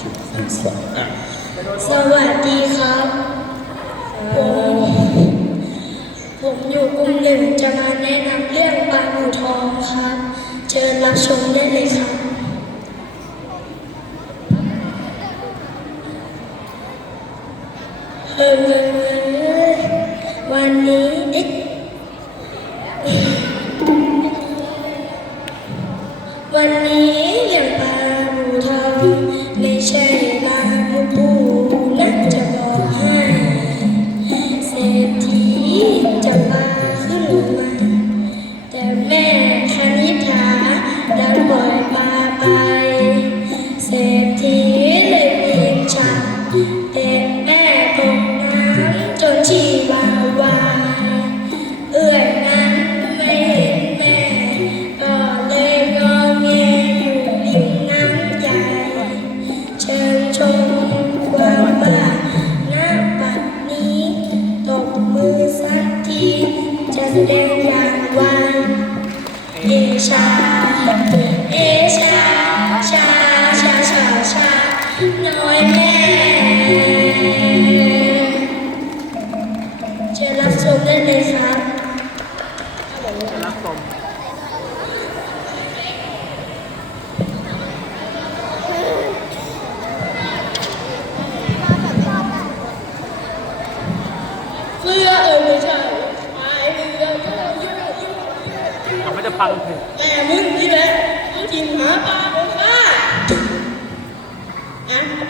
สวัสดีครับ ผมผมอยู่กลุ่มหนึ่งจะมาแนะนำเรื่องปลาหมูทองครับ เชิญรับชมได้เลยครับ เฮ้ยวันนี้เอ๊ะวันนี้ Amen. Shall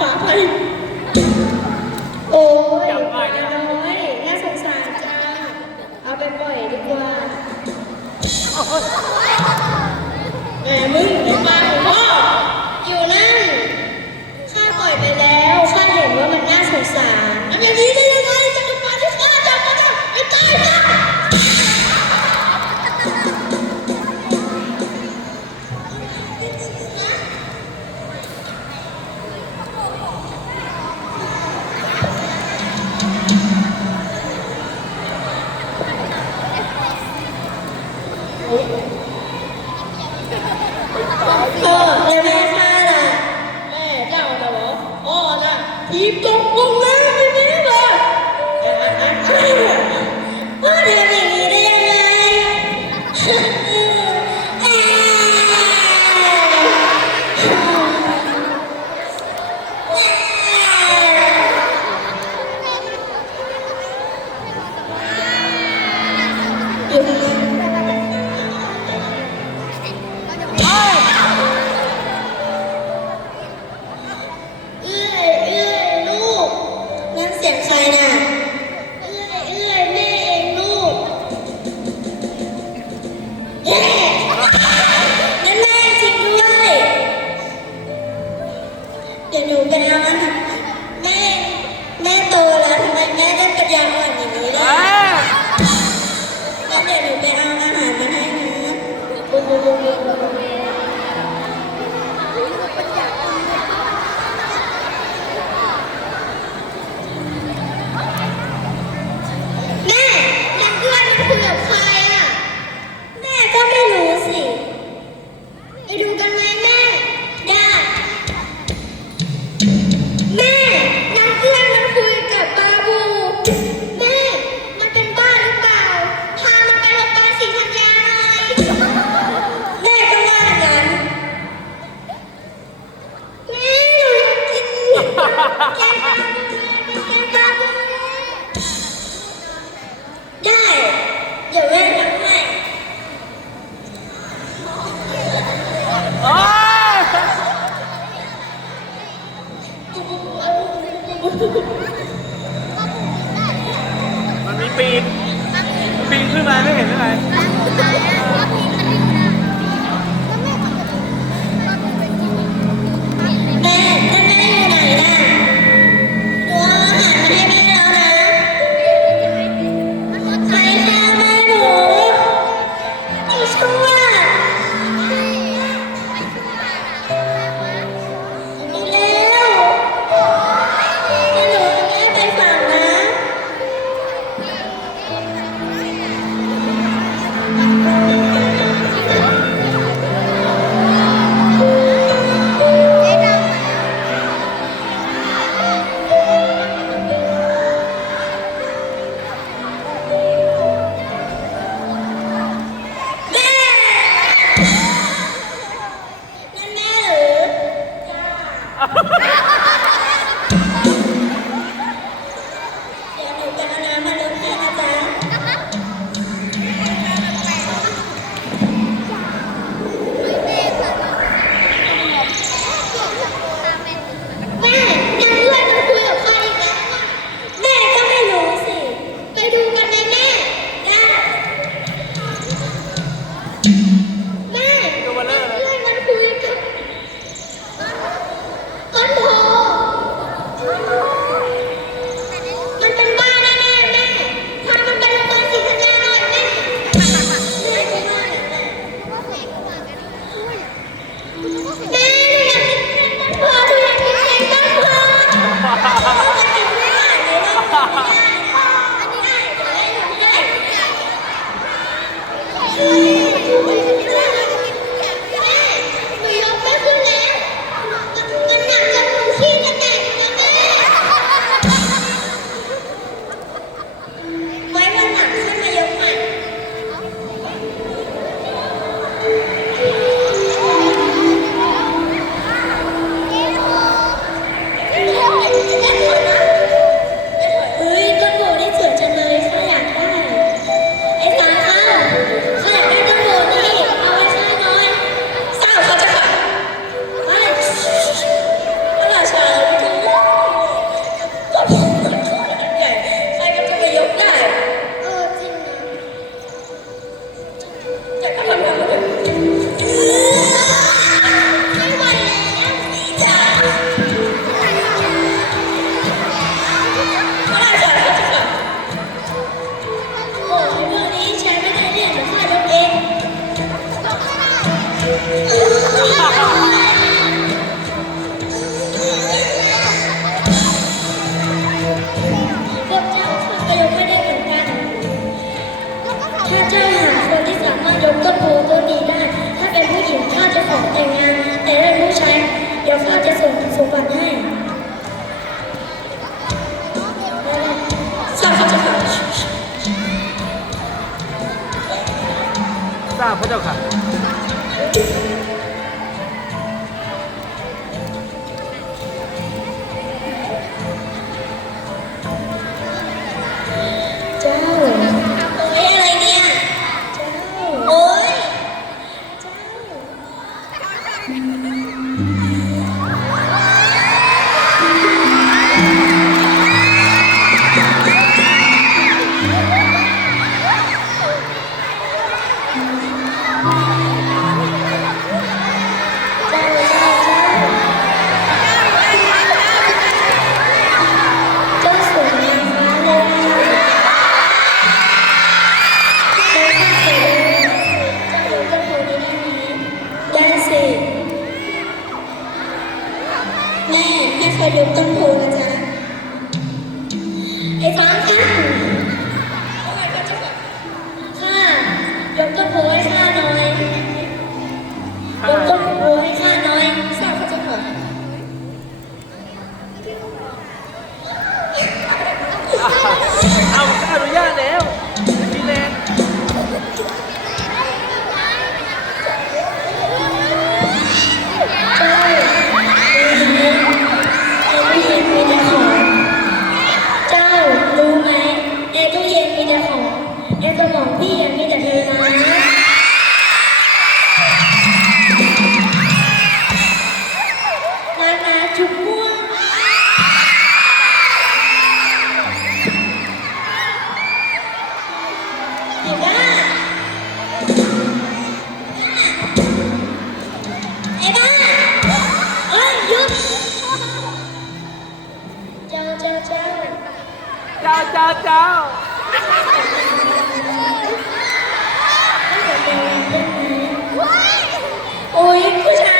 ป่าไทย 分かる。 มันมีปีนปีนขึ้นมาไม่เห็นหรือไง พวเจ้าก็ยกให้ได้เหมือนกันถ้าเจ้าหาคนที่สามารถยกต้นโพต้นนี้ได้ ถ้าเป็นผู้หญิงข้าจะขอแต่งงาน แต่ได้ผู้ชายเดี๋ยวข้าจะส่งสมบัติให้ทาบพเจ้าค่ะ เจ้าเจ้าเจ้าโอ้ยผู้ชาย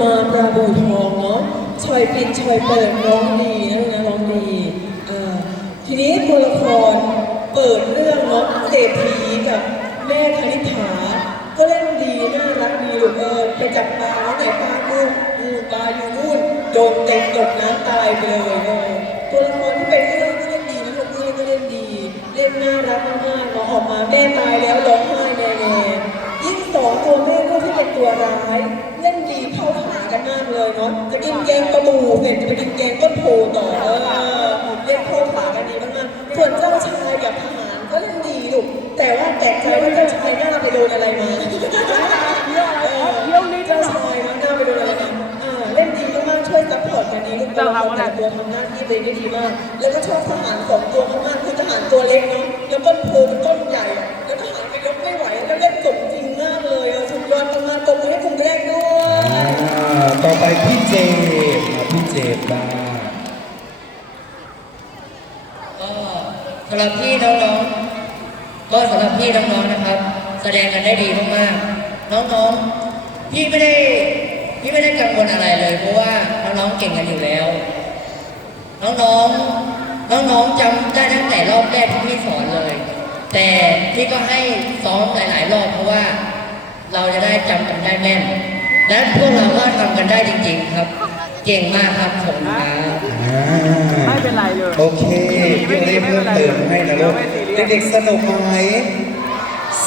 มาปลาบูทองเนาะชอยปินชอยเปิดร้องดีนะนะร้องดีอ่าทีนี้ตัวละครเปิดเรื่องเนาะเศรษฐีกับแม่คณิษฐาก็เล่นดีน่ารักดีลูกเออไปจับปลาแล้วไหนปลาลูกอูปลาอยู่นู่นโดนเต็มตกน้ำตายไปเลยเออตัวละครที่เป็นเรื่องก็เล่นดีนะลูกเล่นก็เล่นดี เล่นน่ารักมากๆเนาะออกมาแม่ตายแล้วร้องไห้แน่ๆยิ่งสองตัวแม่ เป็นตัวร้ายเล่นดีเข้าขากันมากเลยเนาะจะกินแกงกระบูเสร็จจะไปกินแกงต้นโพต่อเออเล่นเข้าขากันดีมากๆส่วนเจ้าชายกับทหารก็เล่นดีลูกแต่ว่าแปลกใจว่าเจ้าชายหน้าไปโดนอะไรมาเที่ยวอะไรครับเที่ยวลิ้นเจ้าชายมันหน้าไปโดนอะไรมาอ่าเล่นดีมากๆช่วยซัพพอร์ตกันดีลูกตัวละครแต่ละตัวทำหน้าที่ตัวเองได้ดีมาก แล้วก็ชอบทหารสองตัวมากๆคือทหารตัวเล็กเนาะแล้วต้นโพมันต้นใหญ่ำหรับพี่น้องๆก็สำหรับพี่น้องๆนะครับ แสดงกันได้ดีมากๆน้องๆพี่ไม่ได้พี่ไม่ได้กังวลอะไรเลย เพราะว่าน้องๆเก่งกันอยู่แล้ว น้องๆน้องๆจำได้ตั้งแต่รอบแรกที่พี่สอนเลย แต่พี่ก็ให้ซ้อมหลาย ๆ รอบเพราะว่าเราจะได้จำกันได้แม่น และพวกเราก็ทำกันได้จริง ๆ ครับ เก่งมากครับผมครับอ่าไม่เป็นไรเลย โอเคพี่เรียเพิ่มเติมให้นะลูกเด็กๆสนุกไหม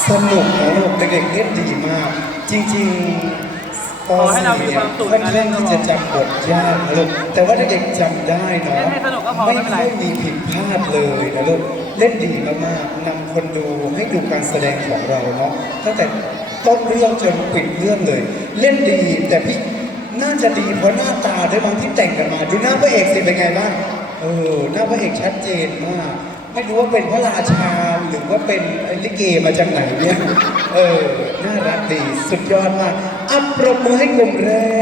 สนุกนะลูกเด็กๆเล่นดีมาก จริงๆป ขอให้เรามีสี่ความสุขค่อนข้างที่จะจำบทยากนะลูกแต่ว่าเด็กๆจำได้เนาะเล่นให้สนุกก็พอไม่ไม่เป็นไร ค่อยมีผิดพลาดเลยนะลูกเล่นดีมากๆนำคนดูให้ดูการแสดงของเราเนาะตั้งแต่ต้นเรื่องจนปิดเรื่องเลย เล่นดีแต่พี่ น่าจะดีเพราะหน้าตาด้วยบางที่แต่งกันมา ดูหน้าพระเอกสิเป็นไงบ้างเออหน้าพระเอกชัดเจนมาก ไม่รู้ว่าเป็นพระราชาหรือว่าเป็นลิเกมาจากไหนเนี่ยเออน่ารักดีสุดยอดมากอัปรบมือให้กลุ่มแรก